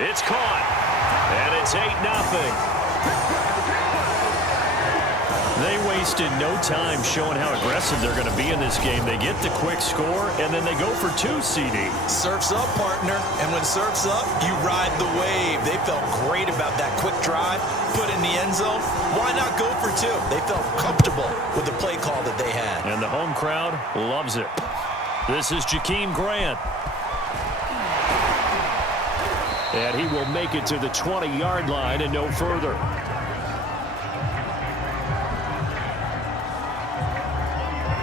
It's caught. And it's 8-0. They wasted no time showing how aggressive they're going to be in this game. They get the quick score, and then they go for 2, CD. Surf's up, partner. And when surf's up, you ride the wave. They felt great about that quick drive, put in the end zone. Why not go for 2? They felt comfortable with the play call that they had. And the home crowd loves it. This is Jakeem Grant. And he will make it to the 20-yard line and no further.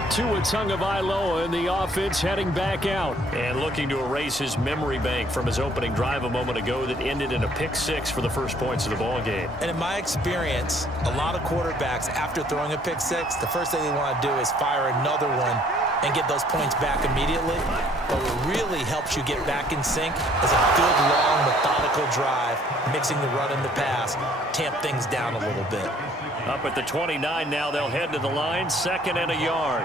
Tua Tagovailoa in the offense heading back out. And looking to erase his memory bank from his opening drive a moment ago that ended in a pick-6 for the first points of the ball game. And in my experience, a lot of quarterbacks, after throwing a pick-6, the first thing they want to do is fire another one and get those points back immediately. But what really helps you get back in sync is a good, long, methodical drive, mixing the run and the pass, tamp things down a little bit. Up at the 29 now, they'll head to the line, 2nd and a yard.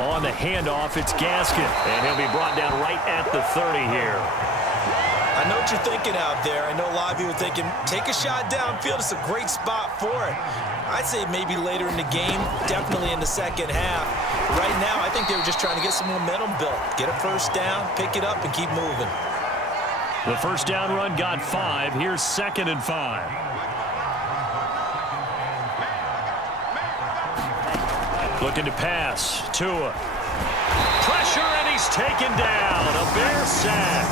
On the handoff, it's Gaskin, and he'll be brought down right at the 30 here. I know what you're thinking out there. I know a lot of you are thinking, take a shot downfield. It's a great spot for it. I'd say maybe later in the game, definitely in the second half. Right now, I think they were just trying to get some momentum built. Get a first down, pick it up, and keep moving. The first down run got 5. Here's 2nd and 5. Looking to pass. Tua. Pressure, and he's taken down. A Bear sack.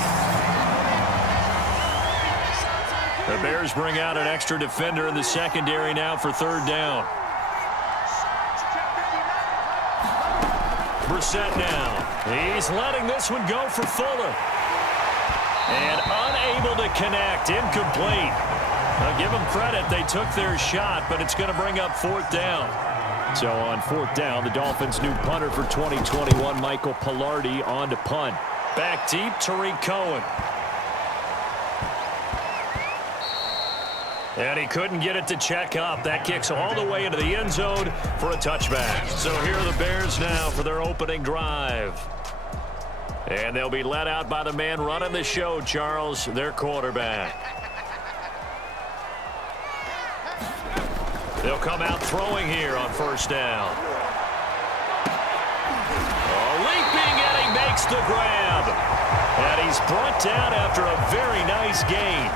The Bears bring out an extra defender in the secondary now for 3rd down. Brissett now. He's letting this one go for Fuller. And unable to connect. Incomplete. Now give them credit. They took their shot, but it's going to bring up 4th down. So on 4th down, the Dolphins' new punter for 2021, Michael Pilardi, on to punt. Back deep, Tariq Cohen. And he couldn't get it to check up. That kicks all the way into the end zone for a touchback. So here are the Bears now for their opening drive. And they'll be let out by the man running the show, Charles, their quarterback. They'll come out throwing here on 1st down. Leaping, and he makes the grab. And he's brought down after a very nice gain.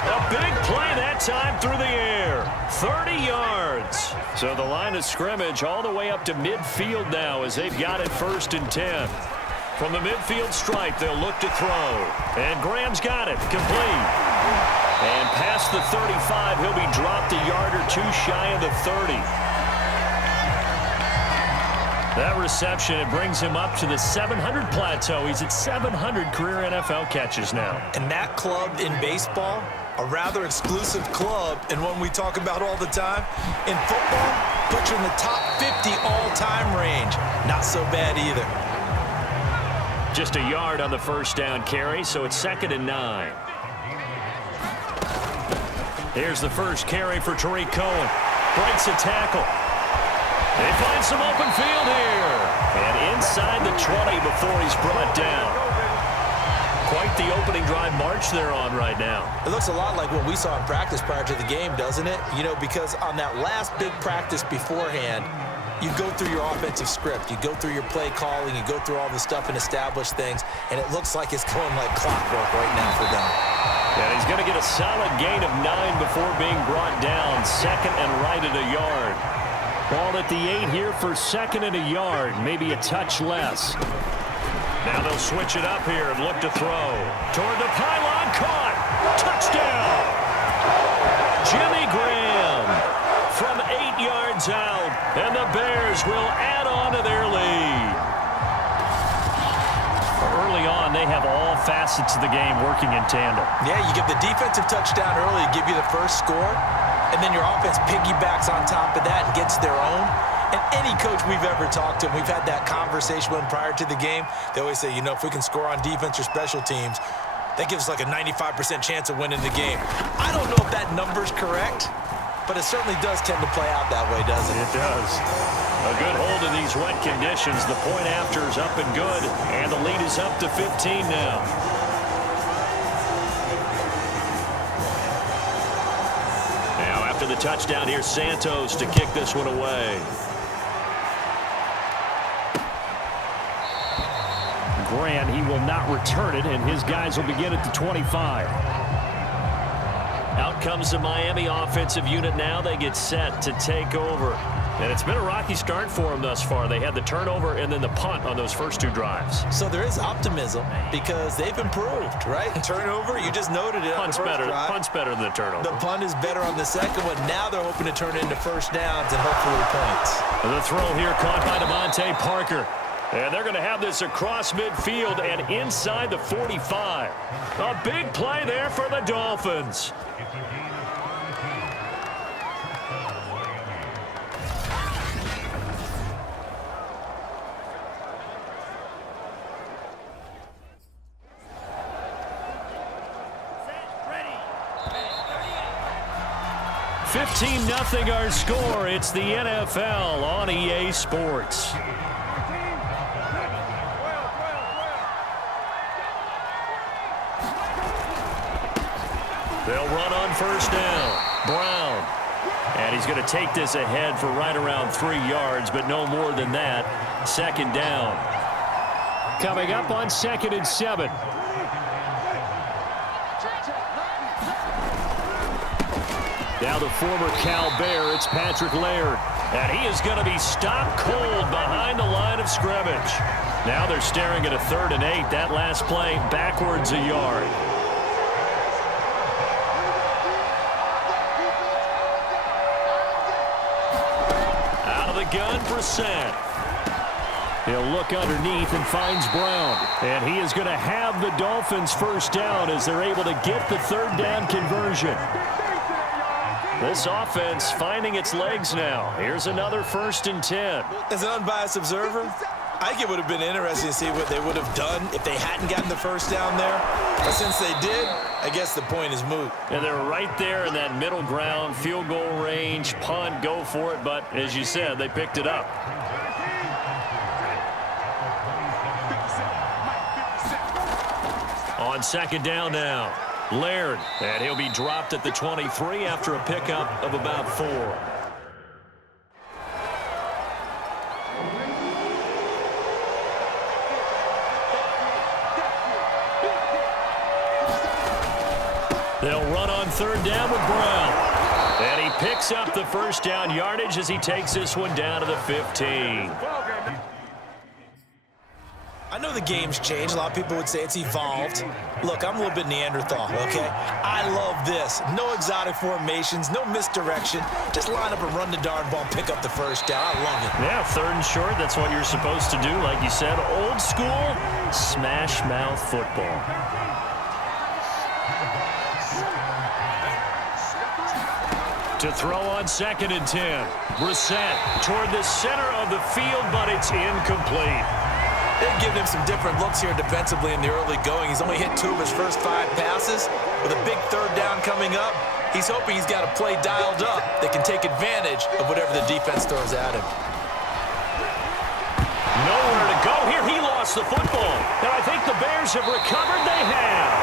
A big play that time through the air. 30 yards. So the line of scrimmage all the way up to midfield now as they've got it 1st and 10. From the midfield stripe, they'll look to throw. And Graham's got it. Complete. And past the 35, he'll be dropped a yard or 2 shy of the 30. That reception, it brings him up to the 700 plateau. He's at 700 career NFL catches now. And that club in baseball, a rather exclusive club, and one we talk about all the time. In football, puts you in the top 50 all-time range. Not so bad either. Just a yard on the 1st down carry, so it's 2nd and 9. Here's the first carry for Tariq Cohen. Breaks a tackle. They find some open field here. And inside the 20 before he's brought down. Quite the opening drive march they're on right now. It looks a lot like what we saw in practice prior to the game, doesn't it? You know, because on that last big practice beforehand, you go through your offensive script. You go through your play calling. You go through all the stuff and establish things. And it looks like it's going like clockwork right now for them. And he's going to get a solid gain of 9 before being brought down. 2nd and right at a yard. Ball at the 8 here for 2nd and a yard. Maybe a touch less. Now they'll switch it up here and look to throw. Toward the pylon. Caught. Touchdown. Jimmy Graham from 8 yards out. And the Bears will add on to their lead. Early on, they have all facets of the game working in tandem. Yeah, you give the defensive touchdown early, give you the first score, and then your offense piggybacks on top of that and gets their own. And any coach we've ever talked to, we've had that conversation with them prior to the game, they always say, you know, if we can score on defense or special teams, that gives us like a 95% chance of winning the game. I don't know if that number's correct, but it certainly does tend to play out that way, doesn't it? It does. A good hold in these wet conditions. The point after is up and good, and the lead is up to 15 now. Now after the touchdown, here's Santos to kick this one away. Grant, he will not return it, and his guys will begin at the 25. Out comes the Miami offensive unit now. They get set to take over. And it's been a rocky start for them thus far. They had the turnover and then the punt on those first two drives. So there is optimism because they've improved, right? Turnover, you just noted it. Punt's better than the turnover. The punt is better on the second one. Now they're hoping to turn it into first downs and hopefully points. The throw here caught by Devontae Parker. And they're going to have this across midfield and inside the 45. A big play there for the Dolphins. $15-0 our score. It's the NFL on EA Sports. They'll run on first down. Brown. And he's going to take this ahead for right around 3 yards, but no more than that. Second down. Coming up on 2nd and 7. Now the former Cal Bear, it's Patrick Laird. And he is going to be stopped cold behind the line of scrimmage. Now they're staring at a 3rd and 8. That last play backwards a yard. Out of the gun, Brissett. He'll look underneath and finds Brown. And he is going to have the Dolphins first down as they're able to get the 3rd down conversion. This offense finding its legs now. Here's another 1st and 10. As an unbiased observer, I think it would have been interesting to see what they would have done if they hadn't gotten the first down there. But since they did, I guess the point is moot. And they're right there in that middle ground, field goal range, punt, go for it. But as you said, they picked it up. On 2nd down now. Laird, and he'll be dropped at the 23 after a pickup of about 4. They'll run on 3rd down with Brown. And he picks up the first down yardage as he takes this one down to the 15. I know the game's changed. A lot of people would say it's evolved. Look, I'm a little bit Neanderthal, okay? I love this. No exotic formations, no misdirection. Just line up and run the darn ball, pick up the first down. I love it. Yeah, 3rd and short, that's what you're supposed to do. Like you said, old school, smash mouth football. To throw on 2nd and 10. Brissett toward the center of the field, but it's incomplete. They've given him some different looks here defensively in the early going. He's only hit 2 of his first 5 passes. With a big 3rd down coming up, he's hoping he's got a play dialed up that can take advantage of whatever the defense throws at him. Nowhere to go here. He lost the football. And I think the Bears have recovered. They have.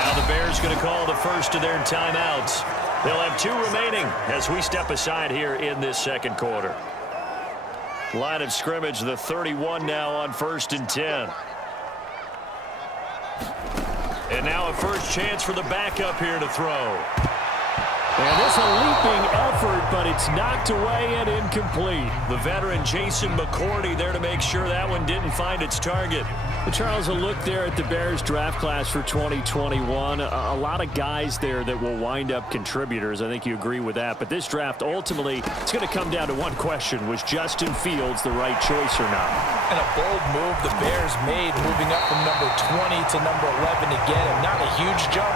Now the Bears going to call the first of their timeouts. They'll have 2 remaining as we step aside here in this 2nd quarter. Line of scrimmage, the 31 now on 1st and 10. And now a first chance for the backup here to throw. And this a leaping effort, but it's knocked away and incomplete. The veteran Jason McCourty there to make sure that one didn't find its target. But Charles, a look there at the Bears draft class for 2021. A lot of guys there that will wind up contributors. I think you agree with that. But this draft, ultimately, it's going to come down to one question. Was Justin Fields the right choice or not? And a bold move the Bears made moving up from number 20 to number 11 to get him. Not a huge jump,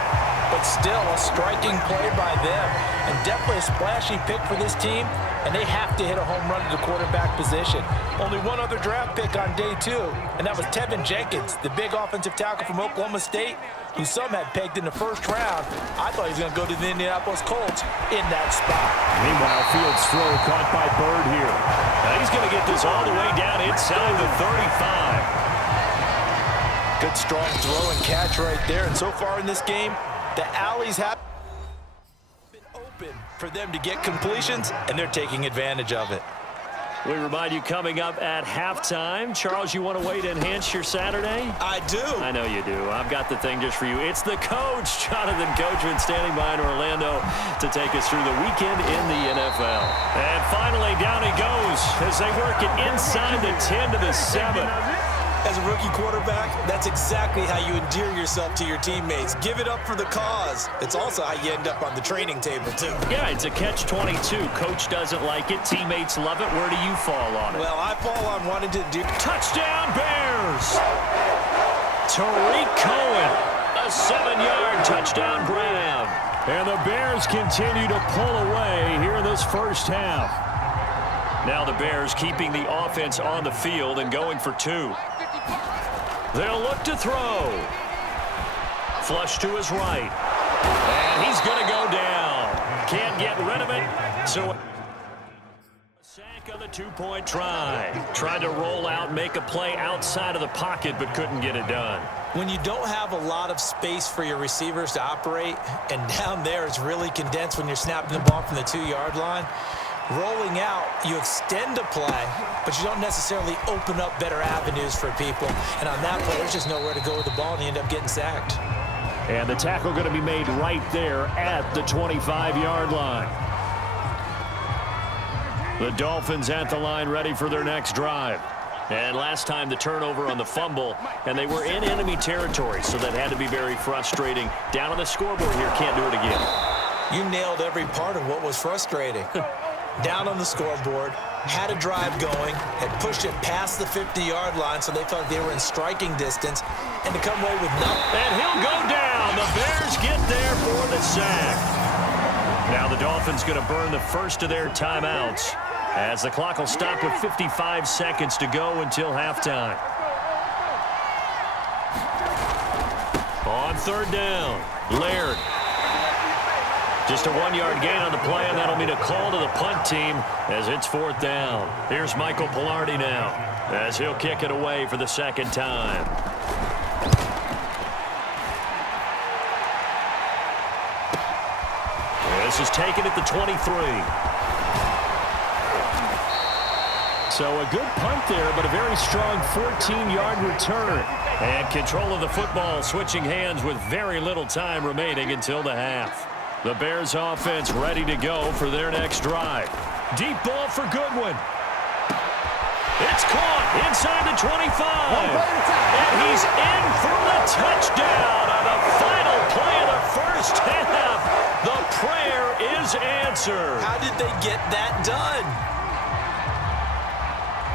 but still a striking play by them. And definitely a splashy pick for this team, and they have to hit a home run at the quarterback position. Only one other draft pick on day 2, and that was Tevin Jenkins, the big offensive tackle from Oklahoma State, who some had pegged in the first round. I thought he was going to go to the Indianapolis Colts in that spot. Meanwhile, Fields' throw caught by Bird here. Now he's going to get this all the way down inside the 35. Good strong throw and catch right there. And so far in this game, the alleys have been open for them to get completions, and they're taking advantage of it. We remind you coming up at halftime. Charles, you want a way to enhance your Saturday? I do. I know you do. I've got the thing just for you. It's the coach, Jonathan Coachman, standing by in Orlando to take us through the weekend in the NFL. And finally, down he goes as they work it inside the 10 to the 7. As a rookie quarterback, that's exactly how you endear yourself to your teammates. Give it up for the cause. It's also how you end up on the training table, too. Yeah, it's a catch-22. Coach doesn't like it. Teammates love it. Where do you fall on it? Well, I fall on wanting to do... Touchdown, Bears! Tariq Cohen, a 7-yard touchdown grab. And the Bears continue to pull away here in this first half. Now the Bears keeping the offense on the field and going for 2. They'll look to throw. Flush to his right. And he's going to go down. Can't get rid of it. So a sack on the 2-point try. Tried to roll out, make a play outside of the pocket, but couldn't get it done. When you don't have a lot of space for your receivers to operate, and down there it's really condensed when you're snapping the ball from the 2-yard line, rolling out, you extend a play, but you don't necessarily open up better avenues for people. And on that play, there's just nowhere to go with the ball, and you end up getting sacked. And the tackle going to be made right there at the 25-yard line. The Dolphins at the line ready for their next drive. And last time the turnover on the fumble, and they were in enemy territory, so that had to be very frustrating. Down on the scoreboard here, can't do it again. You nailed every part of what was frustrating. Down on the scoreboard, had a drive going, had pushed it past the 50-yard line, so they felt like they were in striking distance, and to come away with nothing. And he'll go down. The Bears get there for the sack. Now the Dolphins going to burn the first of their timeouts as the clock will stop with 55 seconds to go until halftime. On 3rd down, Laird. Just a 1-yard gain on the play, and that'll mean a call to the punt team as it's 4th down. Here's Michael Pilardi now as he'll kick it away for the second time. This is taken at the 23. So a good punt there, but a very strong 14-yard return. And control of the football switching hands with very little time remaining until the half. The Bears offense ready to go for their next drive. Deep ball for Goodwin. It's caught inside the 25. And he's in for the touchdown on the final play of the first half. The prayer is answered. How did they get that done?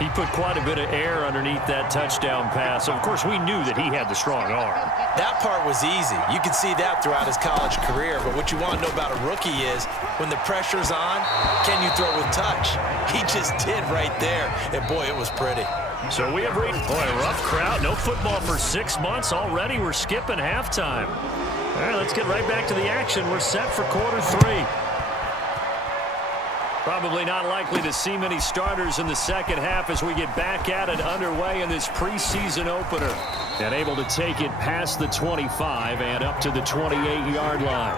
He put quite a bit of air underneath that touchdown pass. Of course, we knew that he had the strong arm. That part was easy. You can see that throughout his college career. But what you want to know about a rookie is when the pressure's on, can you throw with touch? He just did right there. And, boy, it was pretty. So we have reached, boy, a rough crowd. No football for 6 months already. We're skipping halftime. All right, let's get right back to the action. We're set for quarter 3. Probably not likely to see many starters in the second half as we get back at it underway in this preseason opener. And able to take it past the 25 and up to the 28-yard line.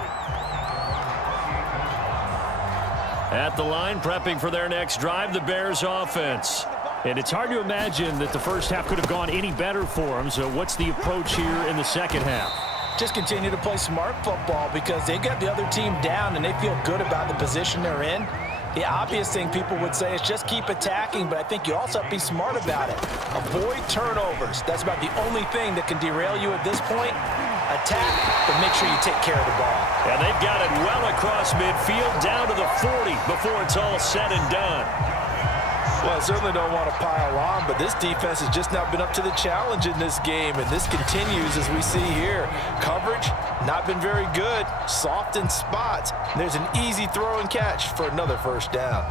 At the line, prepping for their next drive, the Bears offense. And it's hard to imagine that the first half could have gone any better for them. So what's the approach here in the second half? Just continue to play smart football because they got the other team down and they feel good about the position they're in. The obvious thing people would say is just keep attacking, but I think you also have to be smart about it. Avoid turnovers. That's about the only thing that can derail you at this point. Attack, but make sure you take care of the ball. And they've got it well across midfield, down to the 40 before it's all said and done. Well, I certainly don't want to pile on, but this defense has just not been up to the challenge in this game, and this continues as we see here. Coverage, not been very good, soft in spots. There's an easy throw and catch for another first down.